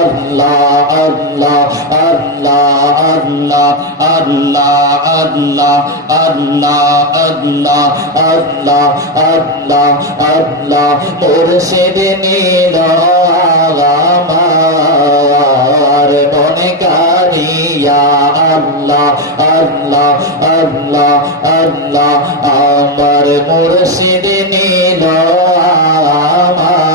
আল্লাহ আল্লাহ আল্লাহ আল্লাহ আল্লাহ আল্লাহ আল্লাহ আল্লাহ আল্লাহ মুর্শিদ নীল আমার মনে কারিয়া আল্লাহ আল্লাহ আল্লাহ আল্লাহ আমার মুর্শিদ নীল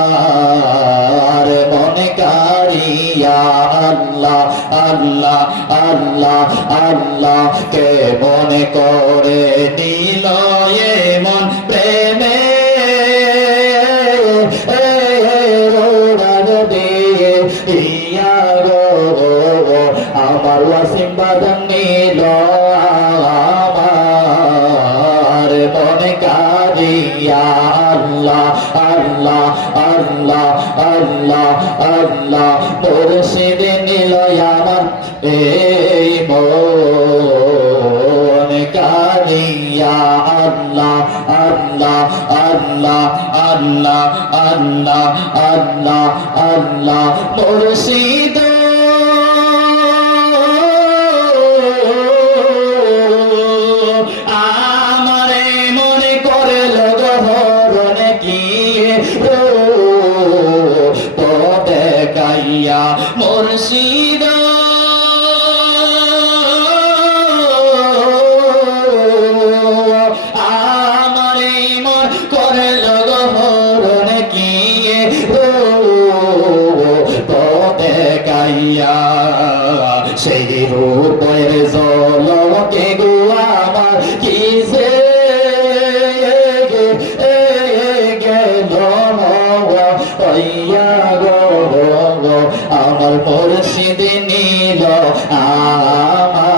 আমার মনে কারিয়া আল্লাহ আল্লাহ আল্লাহ আল্লাহ কে মনে করে দিল এমন প্রেমে আমার ওয়াসিম বাদাম নীল আমার মনে কারিয়া আল্লাহ আল্লাহ আল্লাহ আল্লাহ আল্লাহ মুর্শিদ নীল আমার এই মনে কারিয়া আল্লাহ আল্লাহ আল্লাহ আল্লাহ আল্লাহ আল্লাহ আল্লাহ মুর্শিদ আমারে মনে করে লগহরণ কি তো দেখাইয়া মুর্শিদ আমারে মন করে লগহরণ কি তো দেখাইয়া সেই রূপের জলকে গো আমার কিসে গেল আমার মুর্শিদ নীল আমার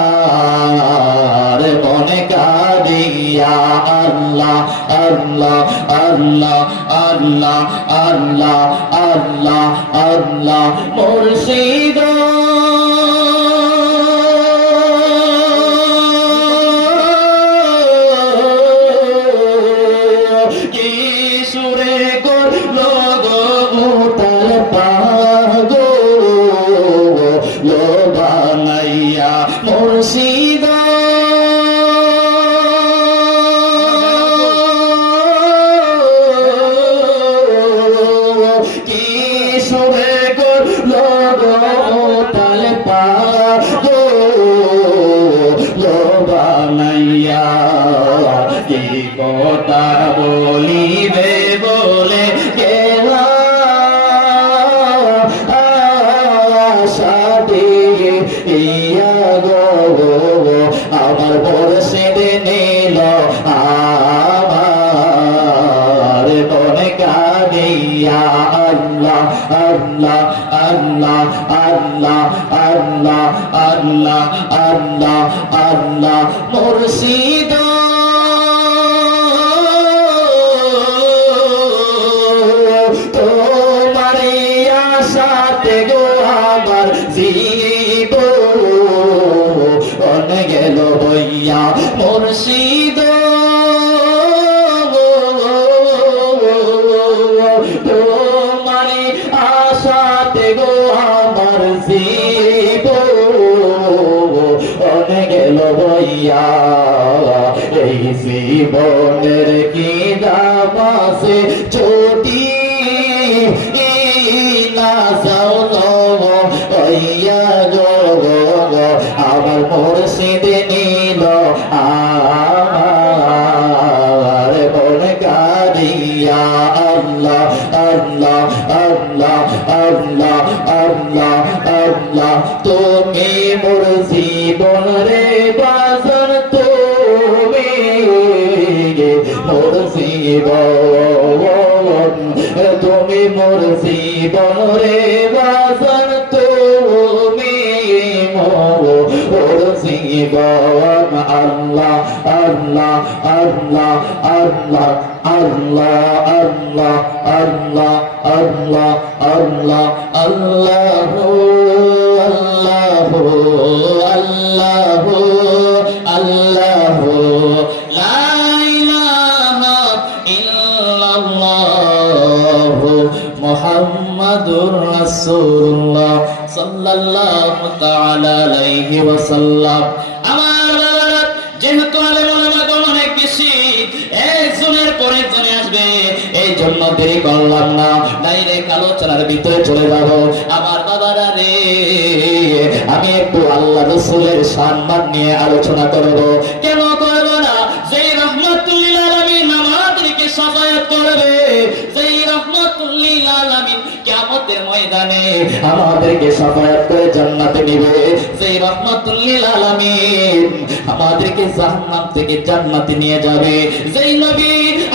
মনে কারিয়া আল্লাহ আল্লাহ আল্লাহ আল্লাহ আল্লাহ আল্লাহ আল্লাহ মুর্শিদ কি সুরে করলো গো উতাল পাগো লো বানাইয়া মুর্শিদ কি সুরে করলো গো উতাল পাগো লো বানাইয়া কি কথা বলিবে বলে গেলা সাথে ইয়া গো আমার মুর্শিদ নীল আমার মনে কারিয়া আল্লাহ আল্লাহ আল্লাহ আল্লাহ আল্লাহ আল্লাহ আল্লাহ আল্লাহ মুর্শিদ তোমার আশাতে গো আমার জীবন গেল বইয়া মুর্শিদ তোমার আশাতে গো আমার জীবন গেল বইয়া এই জীবনের কি দাম আছে চটি না যাও নইয়া গো আমার মুর্শিদ নীল আমার মনে কারিয়া আল্লাহ আল্লাহ আল্লাহ আল্লাহ আল্লাহ আল্লাহ তুমি মোর জীবন রে বাজার তুমি মোর জীবন তুমি মোর জীবন রে বাজার তুমি মোর জীবন আল্লাহ আল্লাহ আল্লাহ আল্লাহ আল্লাহ আল্লাহ আল্লাহ আল্লাহ আল্লাহ আল্লাহ আল্লাহ আল্লাহ লা ইলাহা ইল্লাল্লাহ মুহাম্মাদুর রাসূলুল্লাহ। সাল্লাল্লাহু তাআলা আলাইহি ওয়াসাল্লাম। আমার যেহেতু আলেম ওলামাগণ অনেক বেশি, একজনের পর একজনে আসবে, এই জন্য দেরি করলাম না, ডাইরেক্ট আলোচনার ভিতরে চলে যাব। আমার বাবারা রে, আমি একটু আল্লাহ রাসূলের সম্মান নিয়ে আলোচনা করব। কেন করব না? যেই রাহমাতুল লিল আলামিন আমাদেরকে শাফায়াত করবে, যেই রাহমাতুল লিল আলামিন কিয়ামতের ময়দানে আমাদেরকে শাফায়াত করে জান্নাতে নেবে, যেই রাহমাতুল লিল আলামিন আমাদেরকে জাহান্নাম থেকে জান্নাতে নিয়ে যাবে, যেই নবী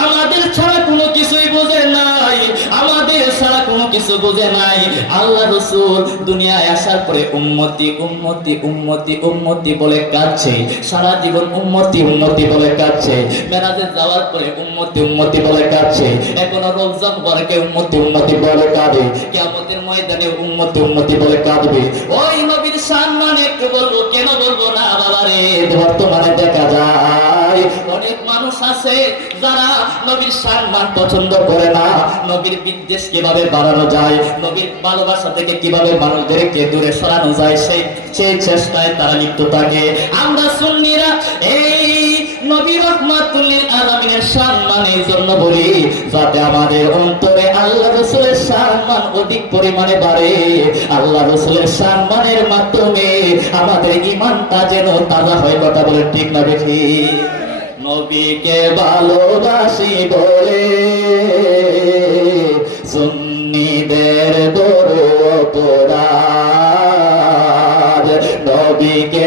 আমাদের ছাড়া কোনো কিছুই বোঝে নাই, আমাদের ছাড়া কোনো কিছু বোঝে নাই। আল্লাহ রাসূল দুনিয়ায় আসার পরে উম্মতি উম্মতি উম্মতি উম্মতি বলে কাঁদছে, সারা জীবন উম্মতি উম্মতি বলে কাঁদছে। মেরাজে যাওয়ার পরে উম্মতি উম্মতি বলে কাঁদছে, এখনো রমজান বরকে উম্মতি উম্মতি বলে কাঁদে, কিয়ামতের ময়দানে উম্মতি উম্মতি বলে কাঁদবে। ওই নবীর সম্মান একটু বলবো, কেন বলবো না বাবারে? বর্তমানে দেখা যায় অনেক মানুষ আছে যারা নবীর সম্মান পছন্দ করে না, নবীর বিদ্বেষ কিভাবে বাড়ানো যায়, নবীর ভালোবাসা থেকে কিভাবে মানুষদেরকে দূরে সরানো যায়, সেই চেষ্টায় তারা লিপ্ত থাকে। আমরা সুন্নিরা এই নবী রাহমাতুল লিল আলামিনের সম্মানের জন্য বলি, যাতে আমাদের অন্তরে আল্লাহ রাসূলের সম্মান অধিক পরিমাণে বাড়ে। আল্লাহ রাসূলের সম্মানের মাধ্যমে আমাদের ঈমানটা যেন তাজা হয়। কথা বলেন ঠিক না বেশি? নবীকে ভালোবাসি বলে সুন্নিদের দরদ অপরাধ, নবীকে